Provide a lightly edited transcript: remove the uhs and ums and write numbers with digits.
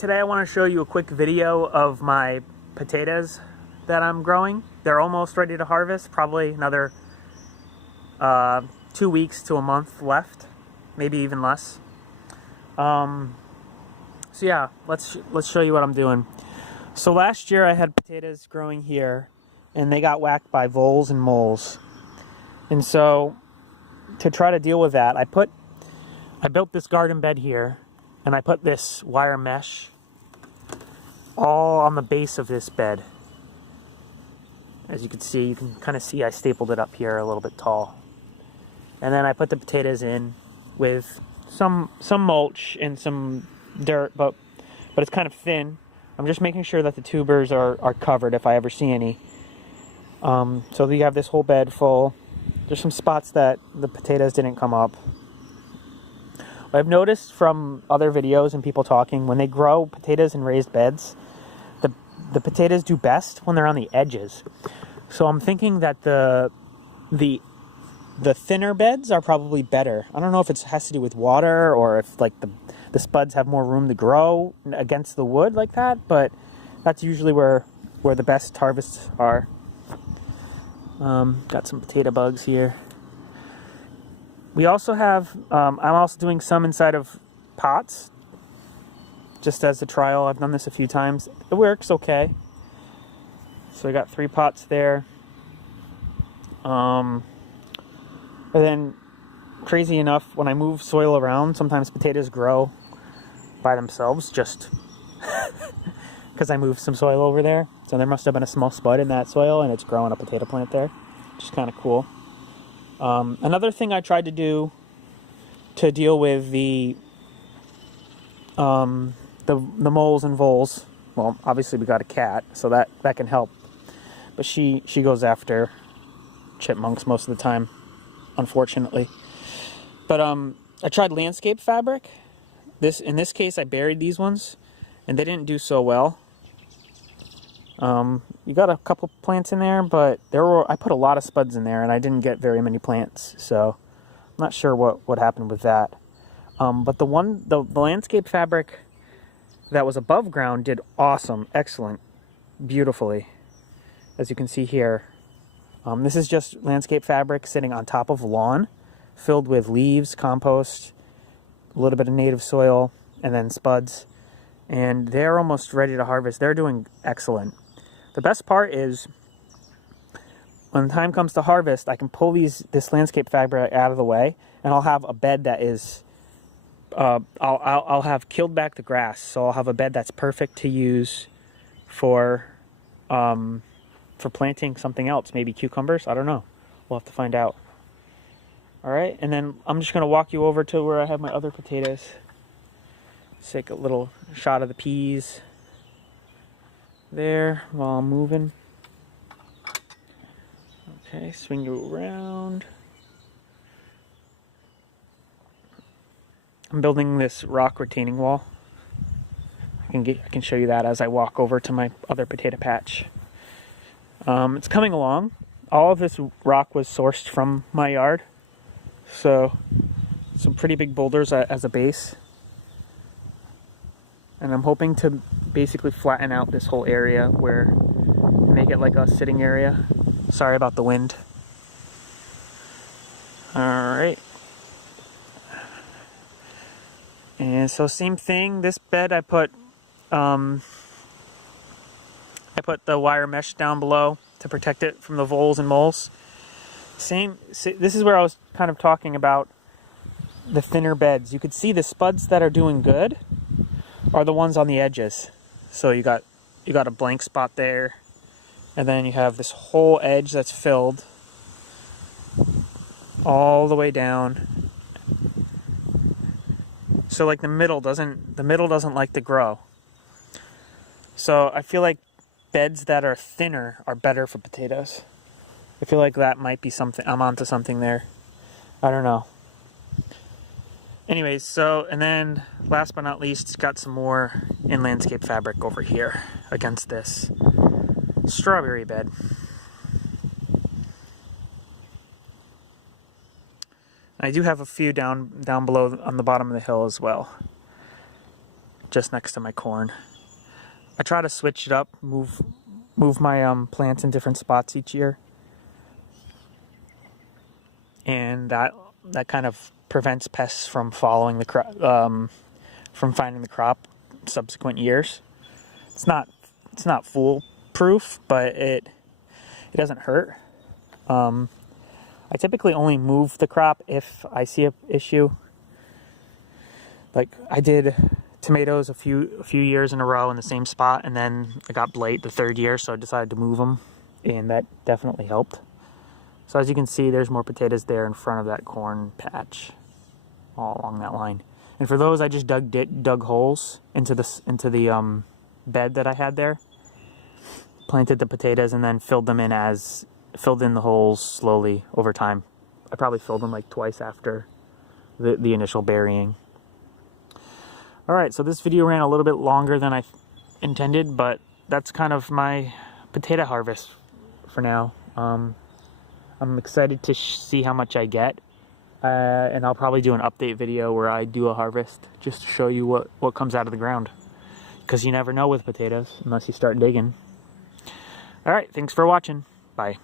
today I want to show you a quick video of my potatoes that I'm growing. They're almost ready to harvest, probably another 2 weeks to a month left, maybe even less. So yeah, let's show you what I'm doing. So last year I had potatoes growing here, and they got whacked by voles and moles. And so to try to deal with that, I built this garden bed here, and I put this wire mesh all on the base of this bed. As you can see, you can kind of see I stapled it up here a little bit tall. And then I put the potatoes in with some mulch and some dirt, but it's kind of thin. I'm just making sure that the tubers are covered if I ever see any. So you have this whole bed full. There's some spots that the potatoes didn't come up. I've noticed from other videos and people talking, when they grow potatoes in raised beds, the potatoes do best when they're on the edges. So I'm thinking that the thinner beds are probably better. I don't know if it has to do with water or if like the spuds have more room to grow against the wood like that, but that's usually where the best harvests are. Got some potato bugs here. We also have, I'm also doing some inside of pots, just as a trial. I've done this a few times. It works okay. So I got 3 pots there. And then, crazy enough, when I move soil around, sometimes potatoes grow by themselves, just because I moved some soil over there. So there must have been a small spud in that soil, and it's growing a potato plant there, which is kind of cool. Another thing I tried to do to deal with the moles and voles, well, obviously we got a cat, so that can help. But she goes after chipmunks most of the time, unfortunately. But I tried landscape fabric. In this case, I buried these ones, and they didn't do so well. You got a couple plants in there, but I put a lot of spuds in there, and I didn't get very many plants, so I'm not sure what happened with that. But the landscape fabric that was above ground did awesome, excellent, beautifully, as you can see here. This is just landscape fabric sitting on top of lawn, filled with leaves, compost, a little bit of native soil, and then spuds. And they're almost ready to harvest. They're doing excellent. The best part is, when the time comes to harvest, I can pull this landscape fabric out of the way, and I'll have a bed that is, I'll have killed back the grass, so I'll have a bed that's perfect to use for planting something else, maybe cucumbers. I don't know. We'll have to find out. All right, and then I'm just gonna walk you over to where I have my other potatoes. Let's take a little shot of the peas there while I'm moving. Okay, swing you around. I'm building this rock retaining wall. I can show you that as I walk over to my other potato patch. It's coming along. All of this rock was sourced from my yard, so some pretty big boulders as a base. And I'm hoping to basically flatten out this whole area make it like a sitting area. Sorry about the wind. All right. And so same thing, this bed I put the wire mesh down below to protect it from the voles and moles. This is where I was kind of talking about the thinner beds. You could see the spuds that are doing good are the ones on the edges. So you got a blank spot there, and then you have this whole edge that's filled all the way down. So like the middle doesn't like to grow. So I feel like beds that are thinner are better for potatoes. I feel like that might be something. I'm onto something there. I don't know. Anyways, and then last but not least, got some more in landscape fabric over here against this strawberry bed. I do have a few down below on the bottom of the hill as well. just next to my corn. I try to switch it up, move my plants in different spots each year, and that kind of prevents pests from following the crop, from finding the crop subsequent years. It's not foolproof, but it doesn't hurt. I typically only move the crop if I see an issue. Like I did tomatoes a few years in a row in the same spot, and then I got blight the 3rd year, so I decided to move them, and that definitely helped. So as you can see, there's more potatoes there in front of that corn patch, all along that line. And for those, I just dug holes into the bed that I had there, planted the potatoes, and then filled in the holes slowly over time. I probably filled them like twice after the initial burying. Alright, so this video ran a little bit longer than I intended, but that's kind of my potato harvest for now. I'm excited to see how much I get, and I'll probably do an update video where I do a harvest just to show you what comes out of the ground, because you never know with potatoes unless you start digging. Alright, thanks for watching. Bye.